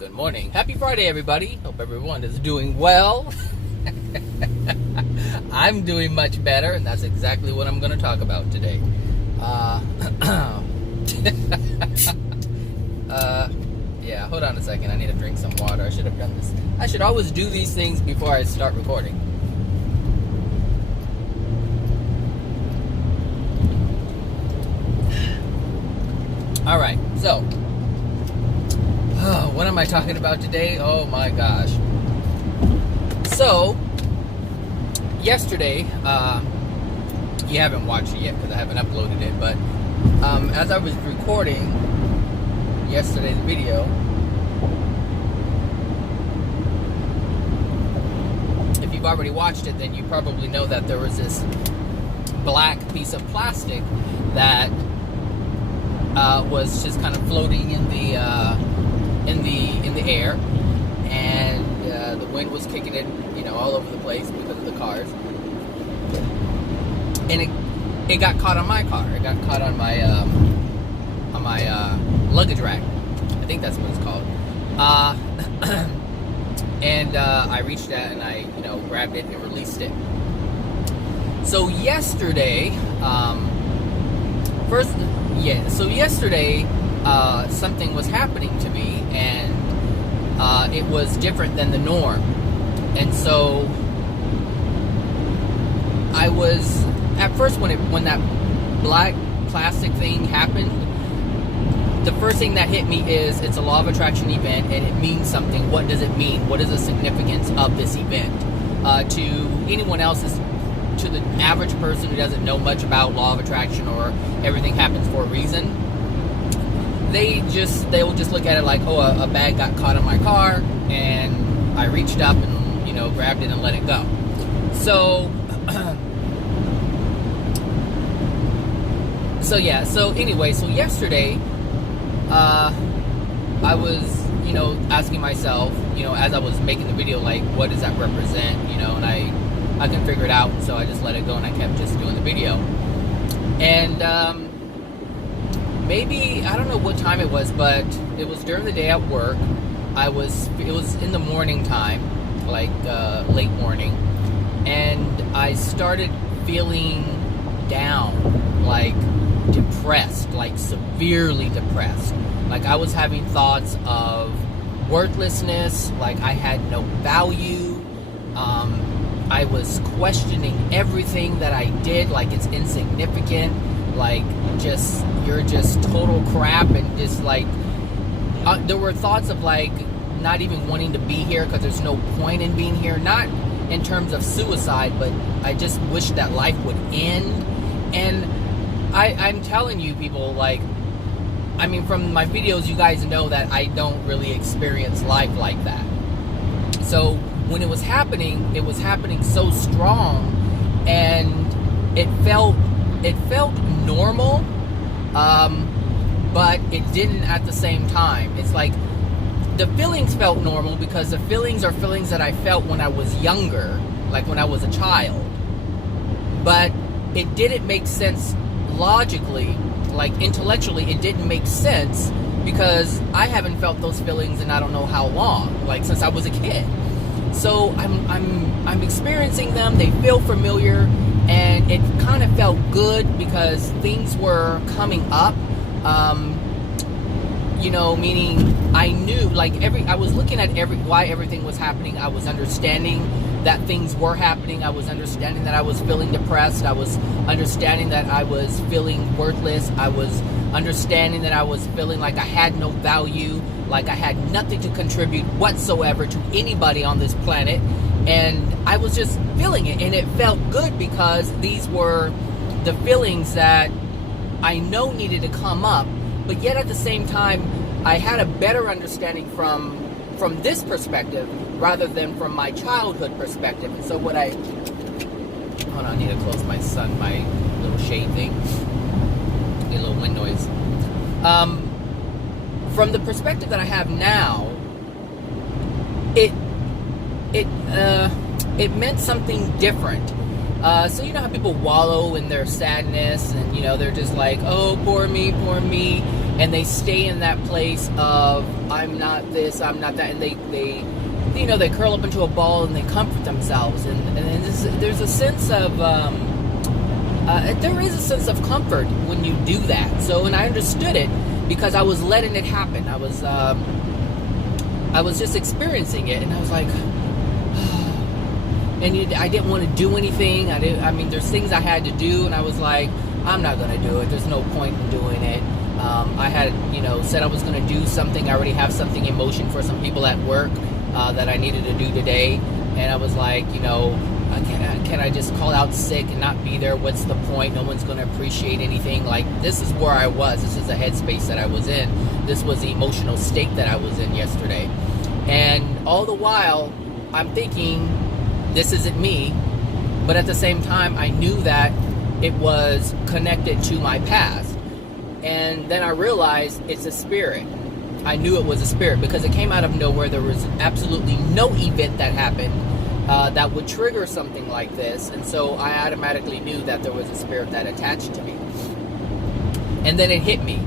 Good morning. Happy Friday, everybody. Hope everyone is doing well. I'm doing much better, and that's exactly what I'm going to talk about today. Yeah, hold on a second. I need to drink some water. I should have done this. I should always do these things before I start recording. All right, so what am I talking about today? Oh my gosh. So, yesterday, you haven't watched it yet because I haven't uploaded it, but as I was recording yesterday's video, if you've already watched it, then you probably know that there was this black piece of plastic that was just kind of floating in the air, and the wind was kicking it, all over the place because of the cars, and it got caught on my car. It got caught on my luggage rack. I think that's what it's called. And I reached out and I grabbed it and released it. So yesterday, yesterday, something was happening to me, and it was different than the norm. And so I was, at first when that black plastic thing happened, the first thing that hit me is it's a law of attraction event, and it means something. What does it mean? What is the significance of this event? To anyone else's, to the average person who doesn't know much about law of attraction or everything happens for a reason, they will just look at it like, oh, a bag got caught in my car and I reached up and grabbed it and let it go. So so yesterday I was asking myself, as I was making the video, like, what does that represent? And I couldn't figure it out, so I just let it go and I kept just doing the video. And maybe, I don't know what time it was, but it was during the day at work. It was in the morning time, like late morning, and I started feeling down, like depressed, like severely depressed. Like I was having thoughts of worthlessness, like I had no value. I was questioning everything that I did, like it's insignificant, like you're just total crap, and just like there were thoughts of like not even wanting to be here because there's no point in being here. Not in terms of suicide, but I just wish that life would end. And I'm telling you, people, like, I mean, from my videos, you guys know that I don't really experience life like that. So when it was happening so strong, and it felt normal, but it didn't at the same time. It's like the feelings felt normal because the feelings are feelings that I felt when I was younger, like when I was a child. But it didn't make sense logically, like intellectually, it didn't make sense because I haven't felt those feelings in I don't know how long, like since I was a kid. So I'm experiencing them. They feel familiar, and it kind of felt good because things were coming up. Meaning I knew, like, I was looking at why everything was happening. I was understanding that things were happening. I was understanding that I was feeling depressed. I was understanding that I was feeling worthless. I was understanding that I was feeling like I had no value, like I had nothing to contribute whatsoever to anybody on this planet. And I was just feeling it, and it felt good because these were the feelings that I know needed to come up. But yet at the same time, I had a better understanding from this perspective rather than from my childhood perspective. And so hold on, I need to close my little shade thing. Get a little wind noise. From the perspective that I have now, it meant something different. So you know how people wallow in their sadness, and they're just like, oh, poor me, and they stay in that place of I'm not this, I'm not that, and they they curl up into a ball and they comfort themselves, and there's a sense of there is a sense of comfort when you do that. So, and I understood it because I was letting it happen. I was just experiencing it, and I was like, and I didn't want to do anything. I mean, there's things I had to do, and I was like, I'm not going to do it. There's no point in doing it. I had, said I was going to do something. I already have something in motion for some people at work that I needed to do today, and I was like, can I just call out sick and not be there? What's the point? No one's going to appreciate anything. Like, this is where I was. This is the headspace that I was in. This was the emotional state that I was in yesterday. And all the while, I'm thinking, this isn't me. But at the same time, I knew that it was connected to my past. And then I realized it's a spirit. I knew it was a spirit because it came out of nowhere. There was absolutely no event that happened that would trigger something like this. And so I automatically knew that there was a spirit that attached to me. And then it hit me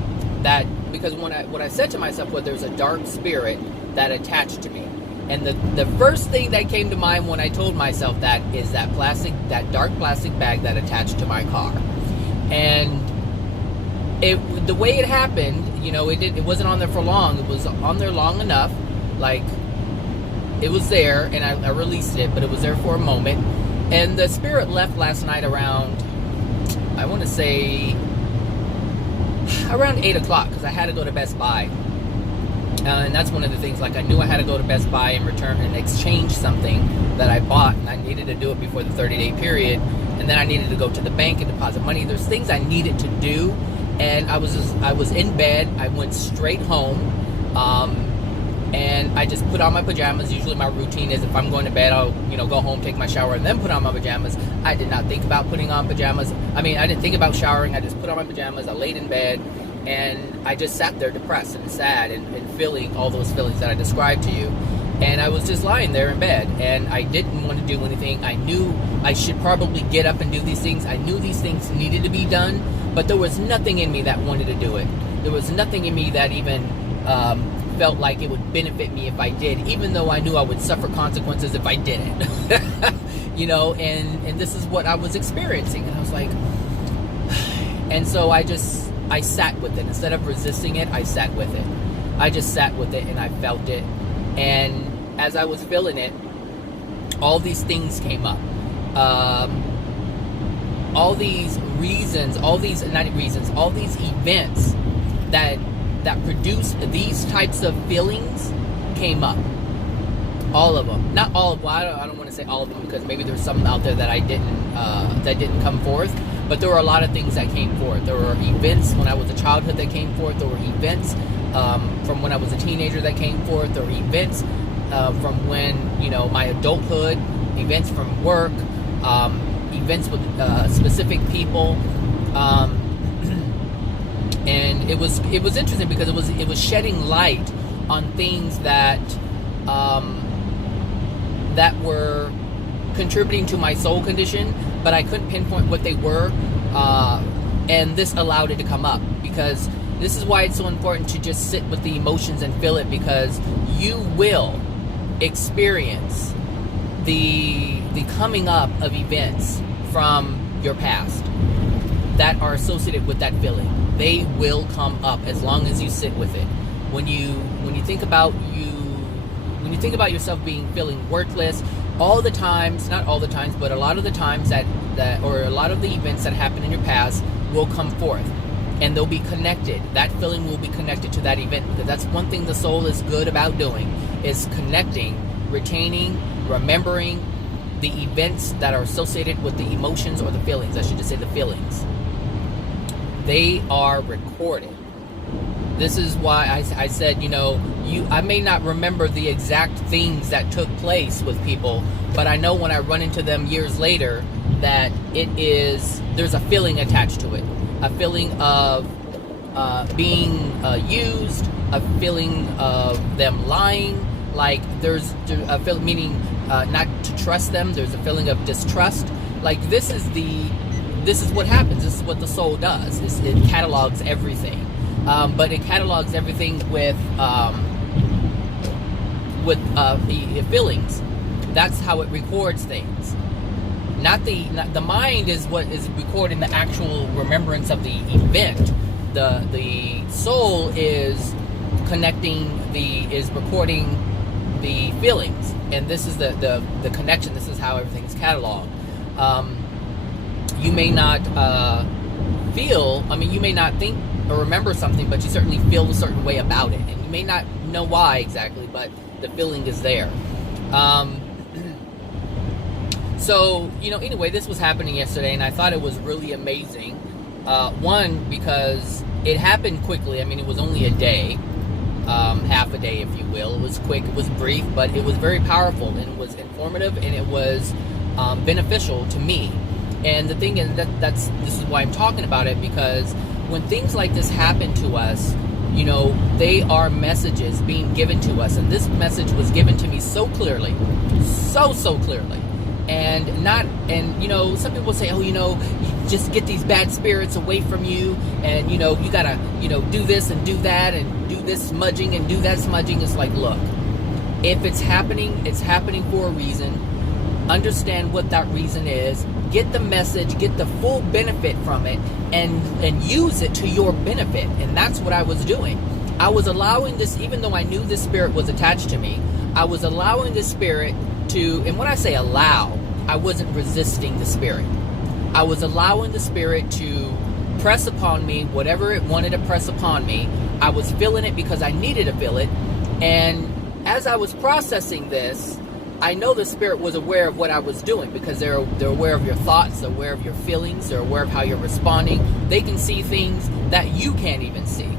that because what I said to myself was there's a dark spirit that attached to me. And the first thing that came to mind when I told myself that is that dark plastic bag that attached to my car. And the way it happened, it wasn't on there for long. It was on there long enough, like it was there, and I released it, but it was there for a moment. And the spirit left last night around, I want to say, around 8 o'clock, because I had to go to Best Buy. And that's one of the things, like I knew I had to go to Best Buy and return and exchange something that I bought, and I needed to do it before the 30-day period. And then I needed to go to the bank and deposit money. There's things I needed to do, and I was in bed. I went straight home, and I just put on my pajamas. Usually my routine is if I'm going to bed, I'll go home, take my shower, and then put on my pajamas. I did not think about putting on pajamas. I didn't think about showering. I just put on my pajamas. I laid in bed, and I just sat there depressed and sad and feeling all those feelings that I described to you. And I was just lying there in bed, and I didn't want to do anything. I knew I should probably get up and do these things. I knew these things needed to be done, but there was nothing in me that wanted to do it. There was nothing in me that even felt like it would benefit me if I did, even though I knew I would suffer consequences if I didn't. And this is what I was experiencing, and I was like, and so I sat with it. Instead of resisting it, I sat with it. I just sat with it, and I felt it. And as I was feeling it, all these things came up. All these reasons, all these events that produce these types of feelings came up. All of them. Not all of them. Well, I don't want to say all of them because maybe there's some out there that that didn't come forth. But there were a lot of things that came forth. There were events when I was a childhood that came forth. There were events from when I was a teenager that came forth. There were events from when, my adulthood, events from work, events with specific people. And it was interesting because it was shedding light on things that that were contributing to my soul condition, but I couldn't pinpoint what they were, and this allowed it to come up, because this is why it's so important to just sit with the emotions and feel it, because you will experience the coming up of events from your past that are associated with that feeling. They will come up as long as you sit with it. When you think about yourself feeling worthless, all the times, not all the times, but a lot of the times that or a lot of the events that happen in your past will come forth, and they'll be connected. That feeling will be connected to that event, because that's one thing the soul is good about doing, is connecting, retaining, remembering the events that are associated with the emotions, or the feelings. I should just say the feelings. They are recorded. This is why I said, I may not remember the exact things that took place with people, but I know when I run into them years later that there's a feeling attached to it. A feeling of being used, a feeling of them lying, like there's a feeling, meaning not to trust them, there's a feeling of distrust. Like this is what happens, this is what the soul does, it catalogs everything. but it catalogs everything with the feelings. That's how it records things. Not the mind is what is recording the actual remembrance of the event. The soul is recording the feelings, and this is the connection. This is how everything's cataloged. You may not you may not think or remember something, but you certainly feel a certain way about it, and you may not know why exactly, but the feeling is there. So, anyway, this was happening yesterday, and I thought it was really amazing. One, because it happened quickly. I mean, it was only a day, half a day, if you will. It was quick, it was brief, but it was very powerful, and it was informative, and it was beneficial to me. And the thing is, this is why I'm talking about it, because when things like this happen to us, they are messages being given to us, and this message was given to me so clearly, so clearly. And some people say, you just get these bad spirits away from you, and you gotta do this and do that, and do this smudging and do that smudging. It's like, look, if it's happening for a reason. Understand what that reason is, get the message, get the full benefit from it, and use it to your benefit. And that's what I was doing. I was allowing this, even though I knew this spirit was attached to me, I was allowing this spirit to, and when I say allow, I wasn't resisting the spirit. I was allowing the spirit to press upon me whatever it wanted to press upon me. I was feeling it because I needed to feel it. And as I was processing this, I know the spirit was aware of what I was doing, because they're aware of your thoughts, they're aware of your feelings, they're aware of how you're responding. They can see things that you can't even see.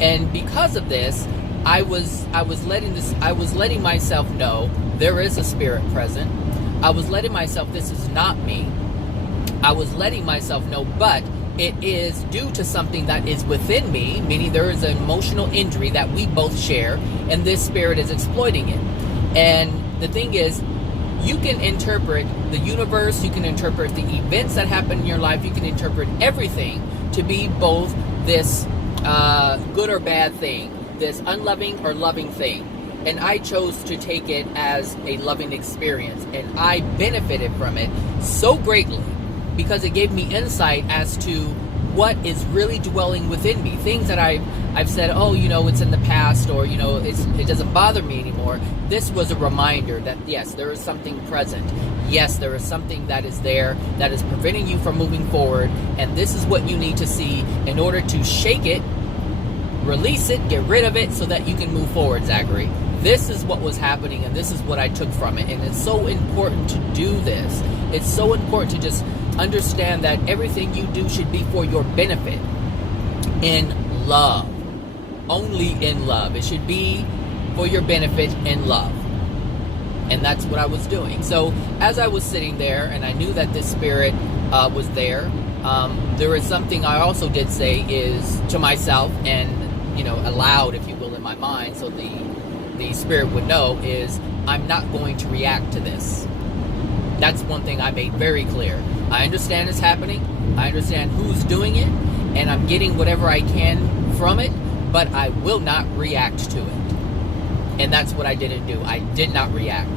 And because of this, I was letting myself know there is a spirit present. I was letting myself, this is not me. I was letting myself know, but it is due to something that is within me, meaning there is an emotional injury that we both share, and this spirit is exploiting it. And the thing is, you can interpret the universe, you can interpret the events that happen in your life, you can interpret everything to be both this good or bad thing, this unloving or loving thing. And I chose to take it as a loving experience, and I benefited from it so greatly because it gave me insight as to what is really dwelling within me. Things that I've said, it's in the past, or it doesn't bother me anymore. This was a reminder that yes, there is something present. Yes, there is something that is there that is preventing you from moving forward, and this is what you need to see in order to shake it, release it, get rid of it, so that you can move forward, Zachary. This is what was happening, and this is what I took from it. And it's so important to do this. It's so important to just understand that everything you do should be for your benefit. In love. Only in love. It should be for your benefit in love. And that's what I was doing. So as I was sitting there, and I knew that this spirit was there, there is something I also did say is to myself, and aloud, if you will, in my mind, so the spirit would know, is I'm not going to react to this. That's one thing I made very clear. I understand it's happening. I understand who's doing it, and I'm getting whatever I can from it, but I will not react to it. And that's what I didn't do. I did not react.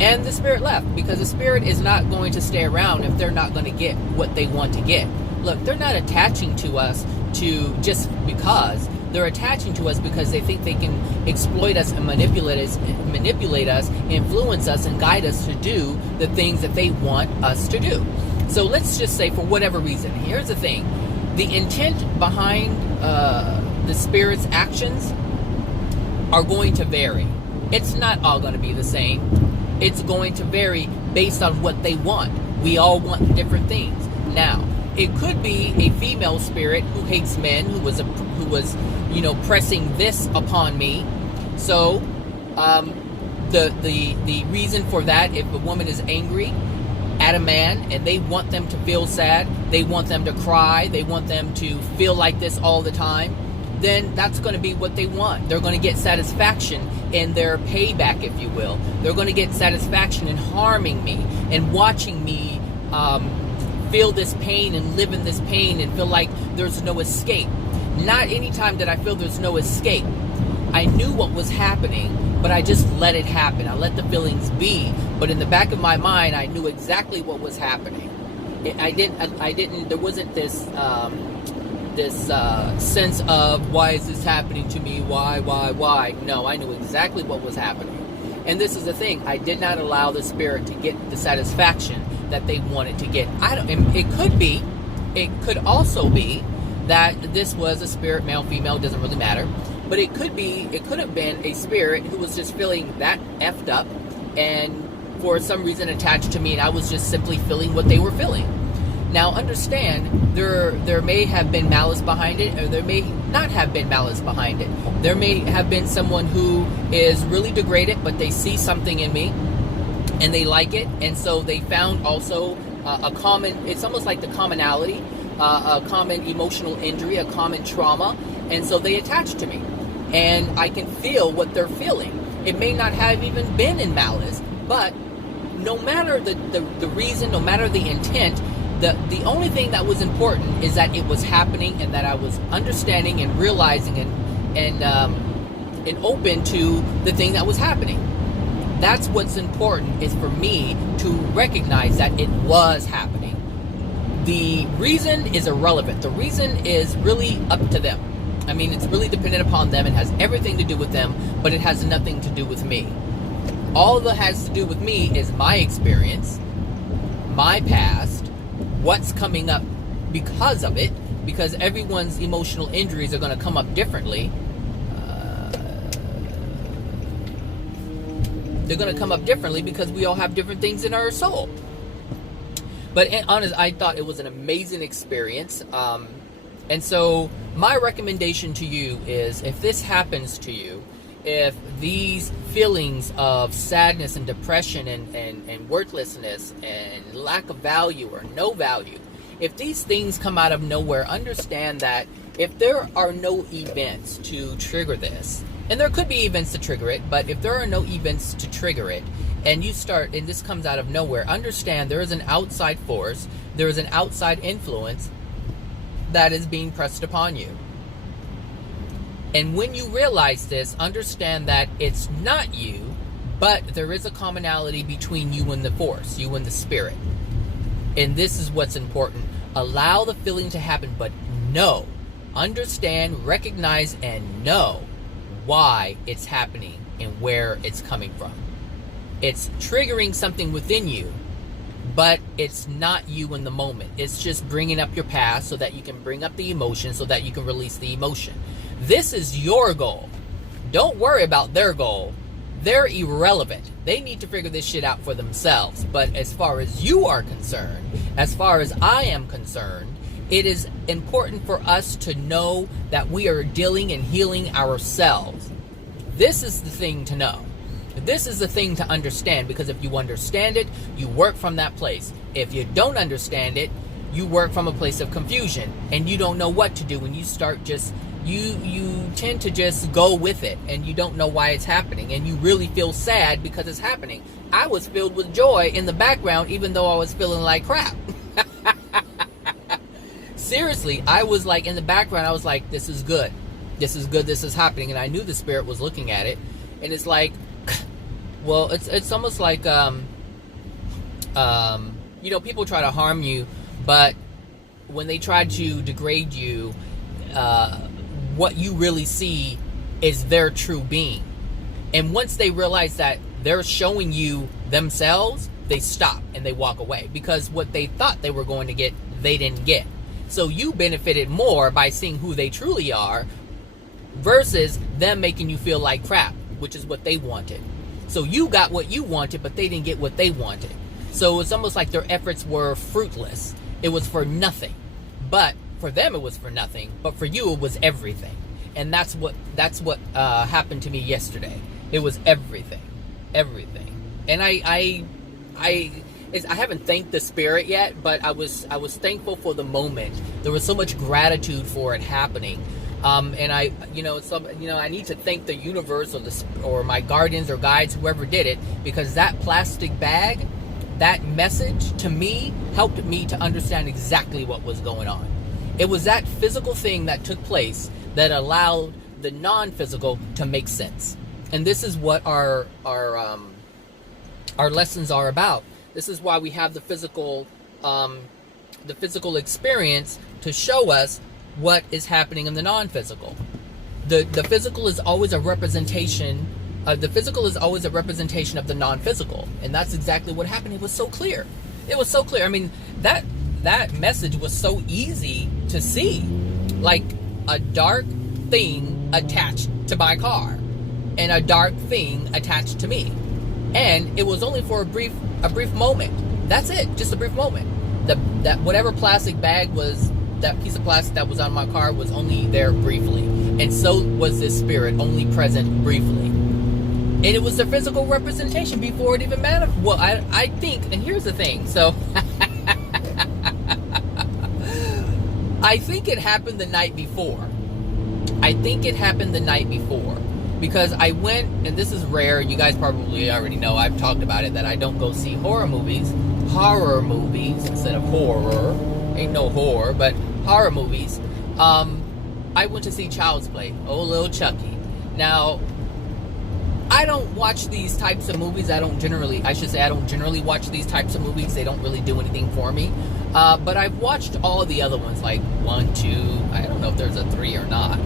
And the spirit left, because the spirit is not going to stay around if they're not going to get what they want to get. Look, they're not attaching to us to just because. They're attaching to us because they think they can exploit us and manipulate us, influence us, and guide us to do the things that they want us to do. So let's just say, for whatever reason, here's the thing. The intent behind the spirit's actions are going to vary. It's not all going to be the same. It's going to vary based on what they want. We all want different things. Now, it could be a female spirit who hates men, who was pressing this upon me. So, the reason for that, if a woman is angry at a man and they want them to feel sad, they want them to cry, they want them to feel like this all the time, then that's going to be what they want. They're going to get satisfaction in their payback, if you will. They're going to get satisfaction in harming me and watching me feel this pain and live in this pain and feel like there's no escape. Not any time did I feel there's no escape. I knew what was happening, but I just let it happen. I let the feelings be, but in the back of my mind, I knew exactly what was happening. There wasn't this sense of, why is this happening to me? Why? No, I knew exactly what was happening. And this is the thing, I did not allow the spirit to get the satisfaction that they wanted to get. It could also be that this was a spirit, male, female, doesn't really matter. But it could have been a spirit who was just feeling that effed up and for some reason attached to me, and I was just simply feeling what they were feeling. Now understand, there may have been malice behind it, or there may not have been malice behind it. There may have been someone who is really degraded, but they see something in me, and they like it, and so they found also it's almost like the commonality, a common emotional injury, a common trauma, and so they attach to me. And I can feel what they're feeling. It may not have even been in malice, but no matter the reason, no matter the intent, the only thing that was important is that it was happening and that I was understanding and realizing and open to the thing that was happening. That's what's important, is for me to recognize that it was happening. The reason is irrelevant. The reason is really up to them. I mean, it's really dependent upon them. It has everything to do with them, but it has nothing to do with me. All that has to do with me is my experience, my past, what's coming up because of it, because everyone's emotional injuries are going to come up differently. They're going to come up differently because we all have different things in our soul. But honestly, I thought it was an amazing experience. And so my recommendation to you is, if this happens to you, if these feelings of sadness and depression and worthlessness and lack of value or no value, if these things come out of nowhere, understand that if there are no events to trigger this, and there could be events to trigger it, but if there are no events to trigger it, and this comes out of nowhere, understand there is an outside force, there is an outside influence that is being pressed upon you. And when you realize this, understand that it's not you, but there is a commonality between you and the force, you and the spirit. And this is what's important. Allow the feeling to happen, but know, understand, recognize, and know why it's happening and where it's coming from. It's triggering something within you, but it's not you in the moment. It's just bringing up your past so that you can bring up the emotion, so that you can release the emotion. This is your goal. Don't worry about their goal. They're irrelevant. They need to figure this shit out for themselves. But as far as you are concerned, as far as I am concerned, it is important for us to know that we are dealing and healing ourselves. This is the thing to know. This is the thing to understand, because if you understand it, you work from that place. If you don't understand it, you work from a place of confusion, and you don't know what to do, and you start just, you tend to just go with it, and you don't know why it's happening, and you really feel sad because it's happening. I was filled with joy in the background, even though I was feeling like crap. Seriously, I was like, in the background, I was like, this is good. This is good, this is happening, and I knew the spirit was looking at it, and it's like, well, it's almost like, people try to harm you, but when they try to degrade you, what you really see is their true being. And once they realize that they're showing you themselves, they stop and they walk away, because what they thought they were going to get, they didn't get. So you benefited more by seeing who they truly are versus them making you feel like crap, which is what they wanted. So you got what you wanted, but they didn't get what they wanted. So it's almost like their efforts were fruitless. It was for nothing. But for them, it was for nothing. But for you, it was everything. And that's what happened to me yesterday. It was everything. And I haven't thanked the spirit yet, but I was thankful for the moment. There was so much gratitude for it happening. And I need to thank the universe or my guardians or guides, whoever did it, because that plastic bag, that message to me helped me to understand exactly what was going on. It was that physical thing that took place that allowed the non-physical to make sense. And this is what our lessons are about. This is why we have the physical experience to show us what is happening in the non-physical. The physical is always a representation. The physical is always a representation of the non-physical, and that's exactly what happened. It was so clear. It was so clear. I mean, that message was so easy to see, like a dark thing attached to my car, and a dark thing attached to me, and it was only for a brief moment. That's it, just a brief moment. That whatever plastic bag was, that piece of plastic that was on my car was only there briefly, and so was this spirit, only present briefly. And it was the physical representation before it even mattered. Well, I think, and here's the thing, so I think it happened the night before. Because I went, and this is rare, you guys probably already know, I've talked about it, that I don't go see horror movies instead of horror. Ain't no horror, but horror movies. I went to see Child's Play, Oh Little Chucky. Now, I don't watch these types of movies. I don't generally watch these types of movies. They don't really do anything for me. But I've watched all the other ones, like 1, 2, I don't know if there's a 3 or not.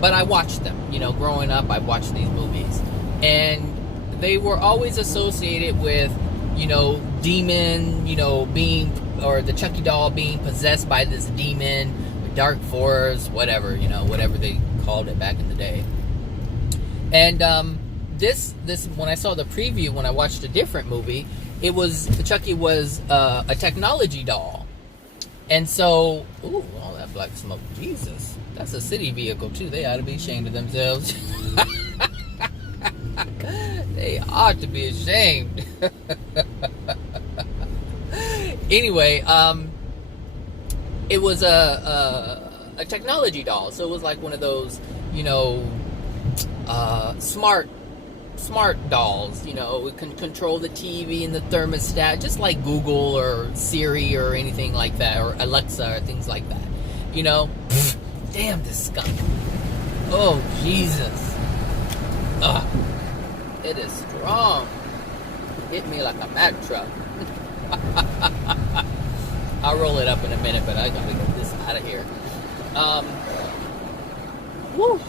But I watched them. You know, growing up, I watched these movies. And they were always associated with, you know, demon, you know, or the Chucky doll being possessed by this demon, dark force, whatever they called it back in the day. And this when I saw the preview, when I watched a different movie, Chucky was a technology doll. And so, ooh, all that black smoke, Jesus, that's a city vehicle too. They ought to be ashamed of themselves. They ought to be ashamed. Anyway, it was a technology doll, so it was like one of those, you know, smart dolls. You know, it can control the TV and the thermostat, just like Google or Siri or anything like that, or Alexa or things like that. You know, damn this skunk. Oh Jesus. Ugh. It is strong. Hit me like a Mack truck. I'll roll it up in a minute, but I gotta get this out of here. Woo.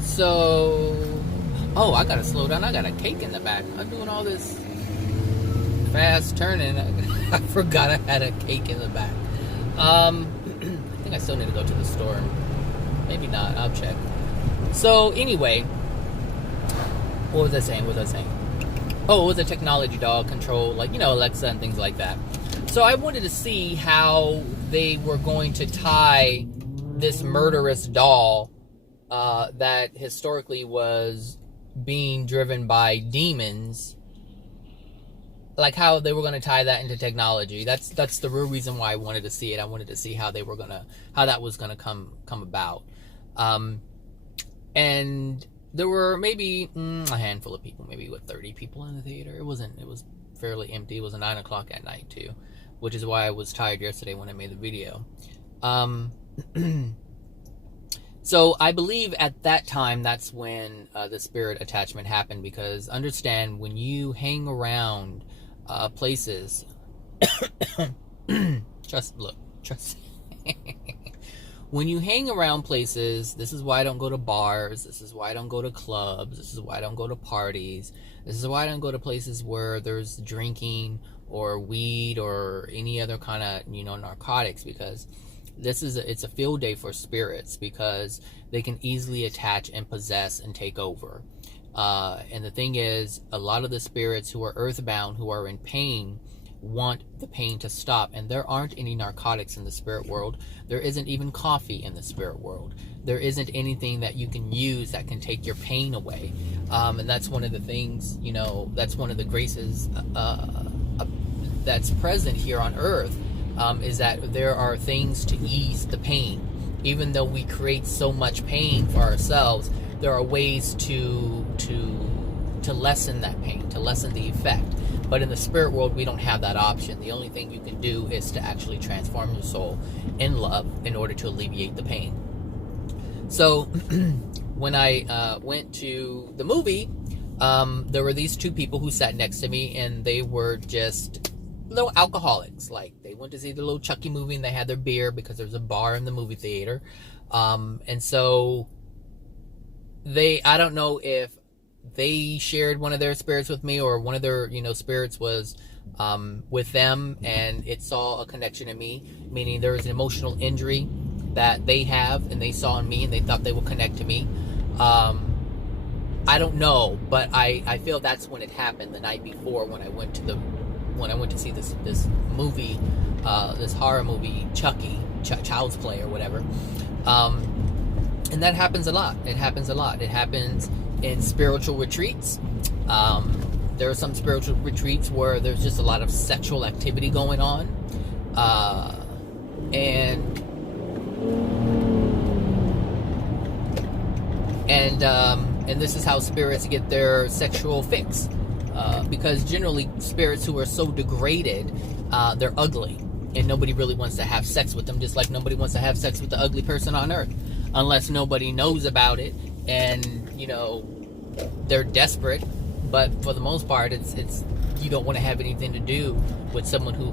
So, I gotta slow down. I got a cake in the back. I'm doing all this fast turning. I forgot I had a cake in the back. I think I still need to go to the store. Maybe not. I'll check. So anyway, what was I saying? Oh, it was a technology doll control, like, you know, Alexa and things like that. So I wanted to see how they were going to tie this murderous doll that historically was being driven by demons, like how they were going to tie that into technology. That's the real reason why I wanted to see it. I wanted to see how that was gonna come about. And there were maybe a handful of people, maybe 30 people in the theater. It was fairly empty. It was 9 o'clock at night too, which is why I was tired yesterday when I made the video. So I believe at that time, that's when the spirit attachment happened, because understand, when you hang around places, trust. When you hang around places, this is why I don't go to bars, this is why I don't go to clubs, this is why I don't go to parties, this is why I don't go to places where there's drinking or weed or any other kind of, you know, narcotics, because it's a field day for spirits, because they can easily attach and possess and take over. And the thing is, a lot of the spirits who are earthbound, who are in pain, want the pain to stop. And there aren't any narcotics in the spirit world. There isn't even coffee in the spirit world. There isn't anything that you can use that can take your pain away. And that's one of the things, you know, that's one of the graces that's present here on earth, is that there are things to ease the pain. Even though we create so much pain for ourselves, there are ways to lessen that pain, to lessen the effect. But in the spirit world, we don't have that option. The only thing you can do is to actually transform your soul in love in order to alleviate the pain. So when I went to the movie, there were these two people who sat next to me, and they were just little alcoholics. Like, they went to see the little Chucky movie, and they had their beer because there was a bar in the movie theater. And so I don't know if they shared one of their spirits with me, or one of their, spirits was with them, and it saw a connection in me, meaning there was an emotional injury that they have, and they saw in me, and they thought they would connect to me. I don't know, but I feel that's when it happened, the night before, when I went to see this movie, this horror movie, Chucky, Child's Play or whatever. And that happens a lot. It happens a lot. It happens in spiritual retreats. There are some spiritual retreats where there's just a lot of sexual activity going on. And this is how spirits get their sexual fix. Because generally spirits who are so degraded, they're ugly. And nobody really wants to have sex with them, just like nobody wants to have sex with the ugly person on earth. Unless nobody knows about it and, they're desperate. But for the most part, it's you don't want to have anything to do with someone who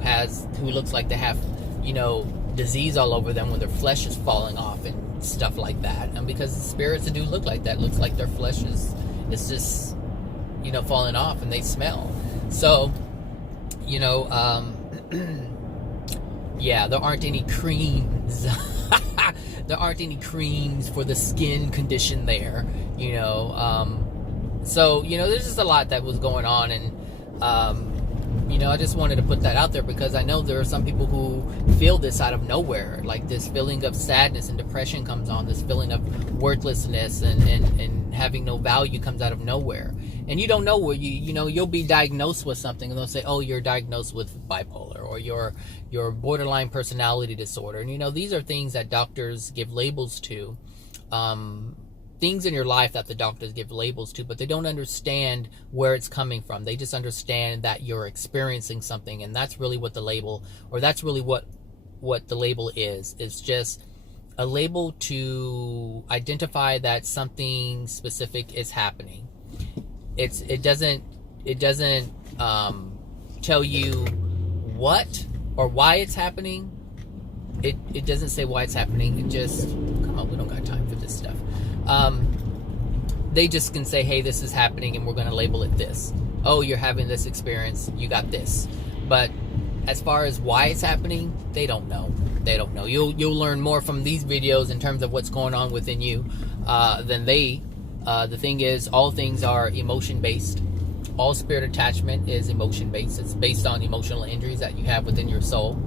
looks like they have, disease all over them when their flesh is falling off and stuff like that. And because the spirits that do look like that, looks like their flesh is just, falling off, and they smell. So, yeah, there aren't any creams. There aren't any creams for the skin condition there, So, there's just a lot that was going on, and, I just wanted to put that out there because I know there are some people who feel this out of nowhere, like this feeling of sadness and depression comes on, this feeling of worthlessness and having no value comes out of nowhere. And you don't know where you'll be diagnosed with something, and they'll say, oh, you're diagnosed with bipolar, or your borderline personality disorder. And, these are things that doctors give labels to. Things in your life that the doctors give labels to, but they don't understand where it's coming from. They just understand that you're experiencing something, and that's really what the label, or that's really what the label is. It's just a label to identify that something specific is happening. It doesn't tell you what or why it's happening. It doesn't say why it's happening. It just, come on, we don't got time for this stuff. They just can say, hey, this is happening, and we're going to label it this. Oh, you're having this experience, you got this. But as far as why it's happening, they don't know. They don't know. You'll learn more from these videos in terms of what's going on within you than they. The thing is, all things are emotion-based. All spirit attachment is emotion-based. It's based on emotional injuries that you have within your soul.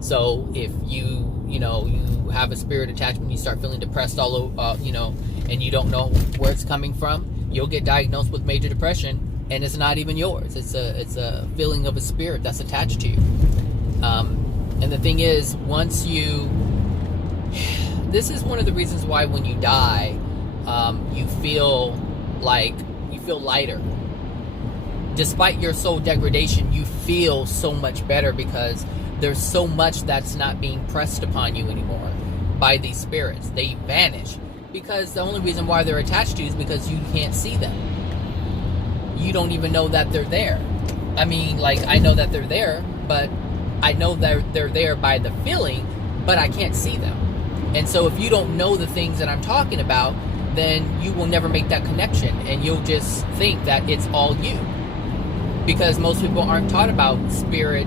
So if you have a spirit attachment, you start feeling depressed all over, and you don't know where it's coming from, you'll get diagnosed with major depression, and it's not even yours. It's a feeling of a spirit that's attached to you. And the thing is, this is one of the reasons why when you die, you feel lighter. Despite your soul degradation, you feel so much better because there's so much that's not being pressed upon you anymore by these spirits. They vanish because the only reason why they're attached to you is because you can't see them. You don't even know that they're there. I mean, I know that they're there, but I know that they're there by the feeling, but I can't see them. And so if you don't know the things that I'm talking about, then you will never make that connection, and you'll just think that it's all you. Because most people aren't taught about spirit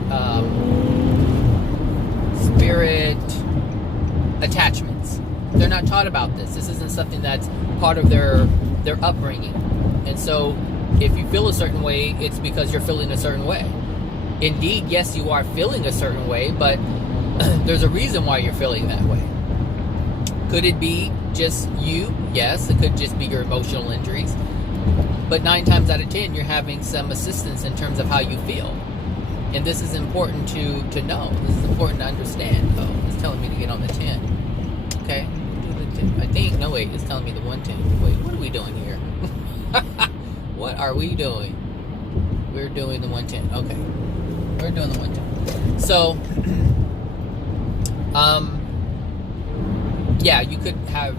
attachments. They're not taught about this. This isn't something that's part of their upbringing. And so if you feel a certain way, it's because you're feeling a certain way. Indeed, yes, you are feeling a certain way, but there's a reason why you're feeling that way. Could it be just you? Yes, it could just be your emotional injuries. But 9 times out of 10, you're having some assistance in terms of how you feel. And this is important to know. This is important to understand. Oh, it's telling me to get on the 10. Okay, I think, no wait, it's telling me the 110. Wait, what are we doing here? What are we doing? We're doing the 110. Okay. We're doing the 110. So, yeah, you could have,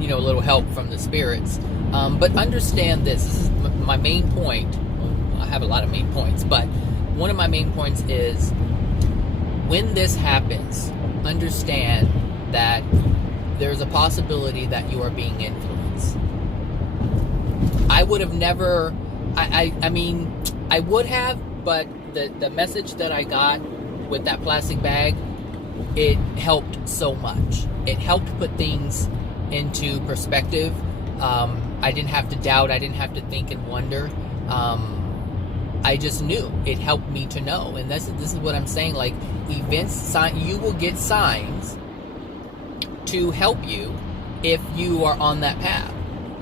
a little help from the spirits. But understand this. This is my main point. Well, I have a lot of main points, but one of my main points is when this happens, understand that there's a possibility that you are being influenced. I would have never, I mean, I would have, but the message that I got with that plastic bag, it helped so much. It helped put things into perspective. I didn't have to doubt. I didn't have to think and wonder. I just knew. It helped me to know. And this is what I'm saying. Like, you will get signs to help you if you are on that path.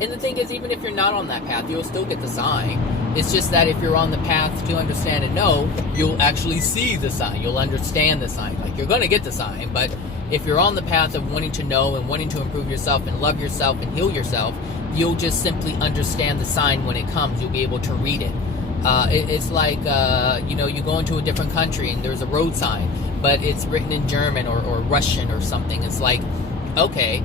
And the thing is, even if you're not on that path, you'll still get the sign. It's just that if you're on the path to understand and know, you'll actually see the sign. You'll understand the sign. Like, you're going to get the sign. But if you're on the path of wanting to know and wanting to improve yourself and love yourself and heal yourself, you'll just simply understand the sign when it comes. You'll be able to read it. It's like, you go into a different country and there's a road sign, but it's written in German or Russian or something. It's like, okay,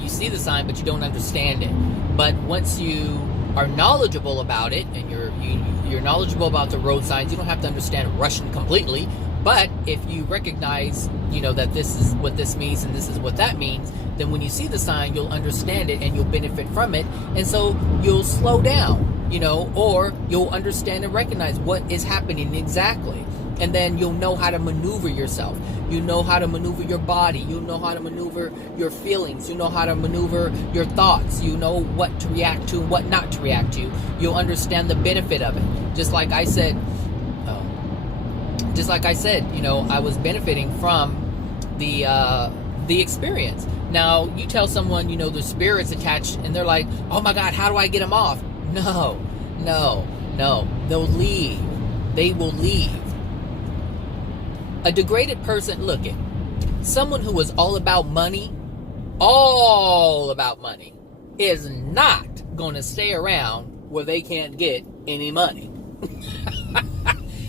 you see the sign, but you don't understand it. But once you are knowledgeable about it and you're knowledgeable about the road signs, you don't have to understand Russian completely. But if you recognize, that this is what this means and this is what that means, then when you see the sign, you'll understand it and you'll benefit from it. And so you'll slow down, or you'll understand and recognize what is happening exactly. And then you'll know how to maneuver yourself. You know how to maneuver your body. You know how to maneuver your feelings. You know how to maneuver your thoughts. You know what to react to and what not to react to. You'll understand the benefit of it. Just like I said, I was benefiting from the experience. Now, you tell someone, the spirit's attached, and they're like, oh my God, how do I get them off? No. They'll leave. They will leave. A degraded person, someone who is all about money, is not going to stay around where they can't get any money.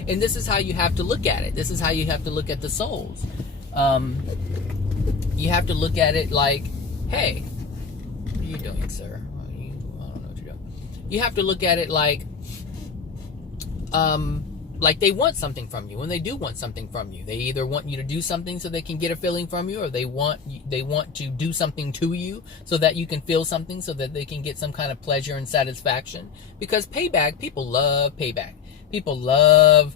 And this is how you have to look at it. This is how you have to look at the souls. You have to look at it like, hey, what are you doing, sir? I don't know what you're doing. You have to look at it like they want something from you. When they do want something from you, they either want you to do something so they can get a feeling from you, or they want to do something to you so that you can feel something, so that they can get some kind of pleasure and satisfaction. Because payback, people love payback. People love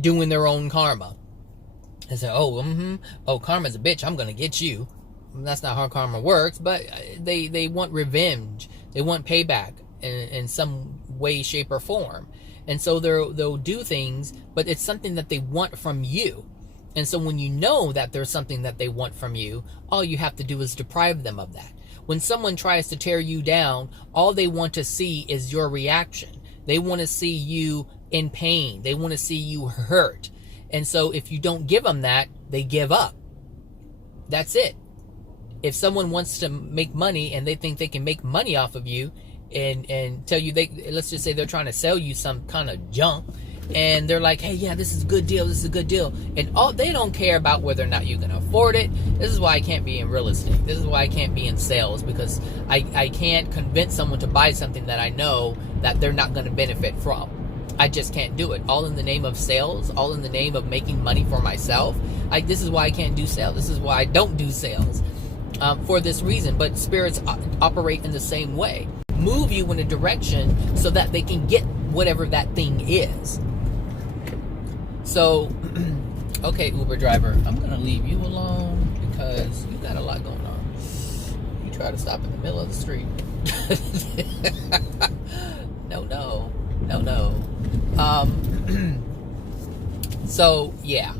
doing their own karma. They say, karma's a bitch, I'm gonna get you. That's not how karma works, but they want revenge. They want payback in some way, shape, or form. And so they'll do things, but it's something that they want from you. And so when you know that there's something that they want from you, all you have to do is deprive them of that. When someone tries to tear you down, all they want to see is your reaction. They want to see you in pain. They want to see you hurt. And so if you don't give them that, they give up. That's it. If someone wants to make money and they think they can make money off of you, and tell you, let's just say they're trying to sell you some kind of junk, and they're like, hey, yeah, this is a good deal, and they don't care about whether or not you can afford it. This is why I can't be in real estate. This is why I can't be in sales, because I can't convince someone to buy something that I know that they're not going to benefit from. I just can't do it. All in the name of sales, all in the name of making money for myself. This is why I can't do sales. This is why I don't do sales, for this reason. But spirits operate in the same way. Move you in a direction so that they can get whatever that thing is. So, okay, Uber driver, I'm going to leave you alone because you got a lot going on. You try to stop in the middle of the street. No. So, yeah.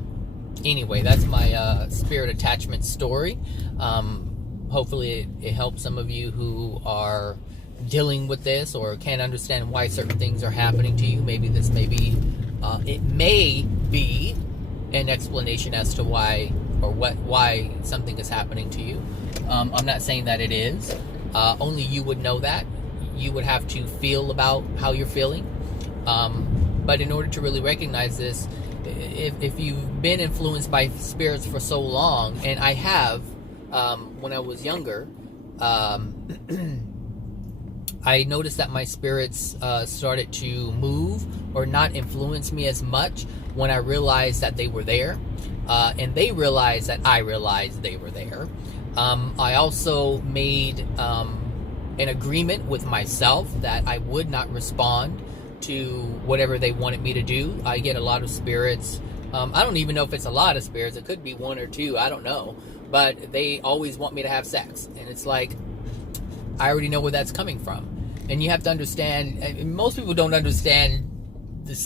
Anyway, that's my spirit attachment story. Hopefully it helps some of you who are dealing with this or can't understand why certain things are happening to you. Maybe this may be, it may be an explanation as to why or why something is happening to you. I'm not saying that it is. Only you would know that. You would have to feel about how you're feeling. But in order to really recognize this, if you've been influenced by spirits for so long, and I have, when I was younger, I noticed that my spirits started to move or not influence me as much when I realized that they were there. And they realized that I realized they were there. I also made an agreement with myself that I would not respond to whatever they wanted me to do. I get a lot of spirits. I don't even know if it's a lot of spirits. It could be one or two. I don't know. But they always want me to have sex. And it's like, I already know where that's coming from. And you have to understand, most people don't understand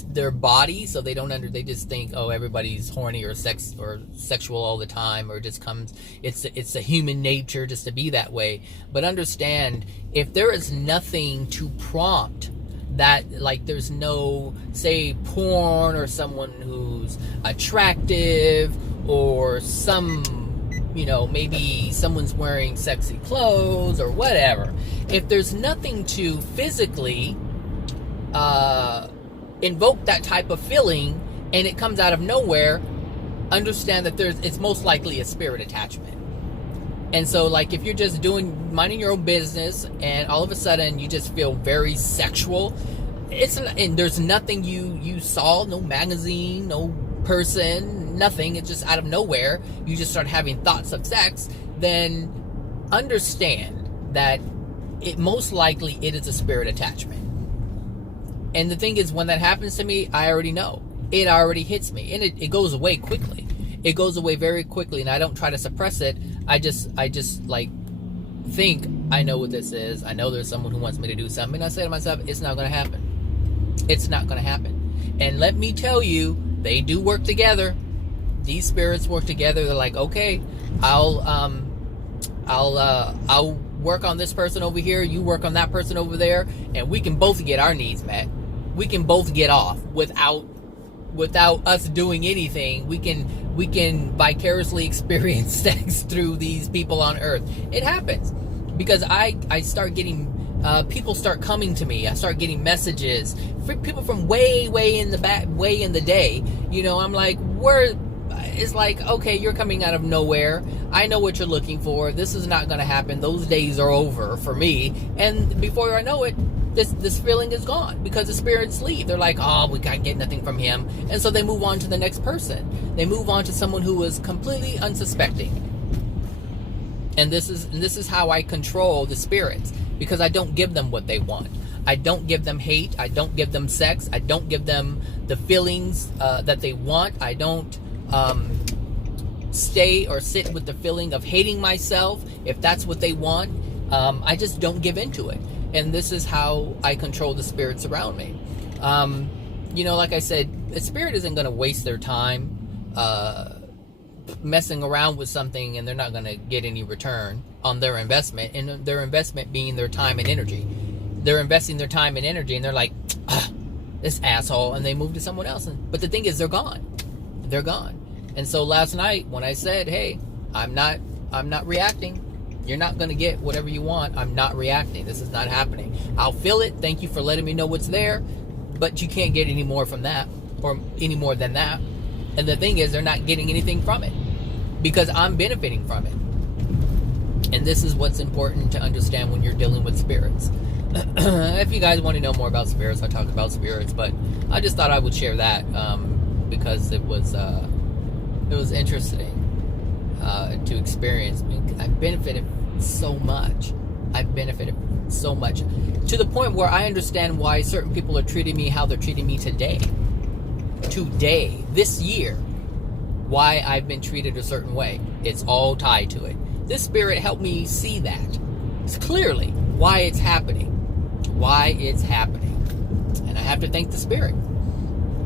their body, so they just think, oh, everybody's horny or sexual all the time, or just comes, it's a human nature just to be that way. But understand, if there is nothing to prompt that, like there's no, say, porn or someone who's attractive, or maybe someone's wearing sexy clothes or whatever. If there's nothing to physically invoke that type of feeling, and it comes out of nowhere, understand that it's most likely a spirit attachment. And so, like, if you're just minding your own business, and all of a sudden you just feel very sexual, and there's nothing you saw, no magazine, no person, nothing, it's just out of nowhere, you just start having thoughts of sex, then understand that most likely it is a spirit attachment. And the thing is, when that happens to me, I already know. It already hits me, and it goes away quickly. It goes away very quickly, and I don't try to suppress it. I just like think I know what this is. I know there's someone who wants me to do something, and I say to myself, it's not going to happen. It's not going to happen. And let me tell you, they do work together. These spirits work together. They're like, okay, I'll work on this person over here, you work on that person over there, and we can both get our needs met. We can both get off without us doing anything. We can vicariously experience sex through these people on earth. It happens because I start getting people start coming to me. I start getting messages from people from way in the day. I'm like, it's like, okay, you're coming out of nowhere. I know what you're looking for. This is not going to happen. Those days are over for me. And before I know it, this feeling is gone, because the spirits leave. They're like, oh, we can't get nothing from him. And so they move on to the next person. They move on to someone who is completely unsuspecting. And this is how I control the spirits, because I don't give them what they want. I don't give them hate. I don't give them sex. I don't give them the feelings that they want. I don't stay or sit with the feeling of hating myself if that's what they want. I just don't give into it. And this is how I control the spirits around me. Like I said, a spirit isn't going to waste their time messing around with something, and they're not going to get any return on their investment, and their investment being their time and energy. They're investing their time and energy, and they're like, this asshole, and they move to someone else. But the thing is, they're gone. They're gone. And so last night, when I said, hey, I'm not reacting, you're not going to get whatever you want, I'm not reacting. This is not happening. I'll feel it. Thank you for letting me know what's there. But you can't get any more from that, or any more than that. And the thing is, they're not getting anything from it, because I'm benefiting from it. And this is what's important to understand when you're dealing with spirits. If you guys want to know more about spirits, I talk about spirits, but I just thought I would share that because it was interesting to experience. I've benefited so much. I've benefited so much, to the point where I understand why certain people are treating me how they're treating me today, this year, why I've been treated a certain way. It's all tied to it. This spirit helped me see that. It's clearly why it's happening. And I have to thank the spirit.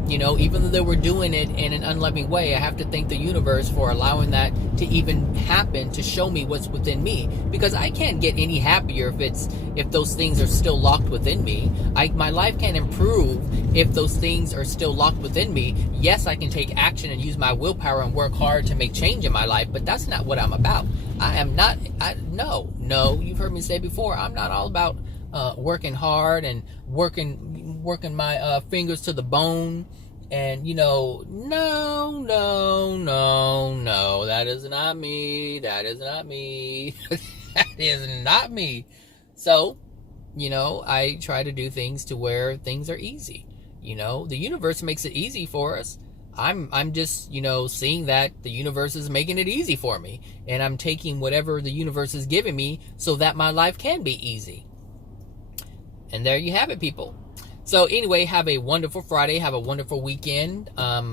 You know, even though they were doing it in an unloving way, I have to thank the universe for allowing that to even happen, to show me what's within me. Because I can't get any happier if those things are still locked within me. My life can't improve if those things are still locked within me. Yes, I can take action and use my willpower and work hard to make change in my life, but that's not what I'm about. I am not. No. You've heard me say before. I'm not all about working hard and working my fingers to the bone. And, you know, no, that is not me. That is not me. That is not me. So, you know, I try to do things to where things are easy. You know, the universe makes it easy for us. I'm just, you know, seeing that the universe is making it easy for me. And I'm taking whatever the universe is giving me so that my life can be easy. And there you have it, people. So anyway, have a wonderful Friday. Have a wonderful weekend. Yeah,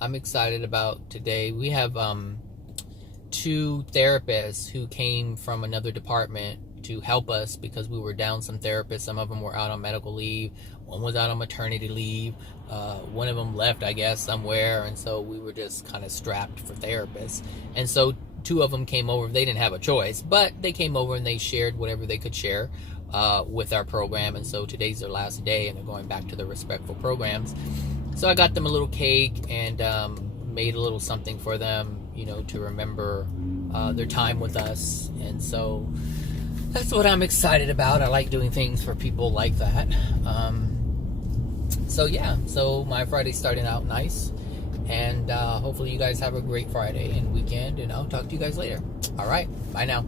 I'm excited about today. We have 2 therapists who came from another department to help us because we were down some therapists. Some of them were out on medical leave. One was out on maternity leave. One of them left, I guess, somewhere. And so we were just kind of strapped for therapists. And so 2 of them came over. They didn't have a choice, but they came over and they shared whatever they could share with our program. And so today's their last day and they're going back to their respectful programs. So I got them a little cake and made a little something for them, you know, to remember their time with us. And so that's what I'm excited about. I like doing things for people like that. So my Friday's starting out nice. And hopefully you guys have a great Friday and weekend. And I'll talk to you guys later. All right. Bye now.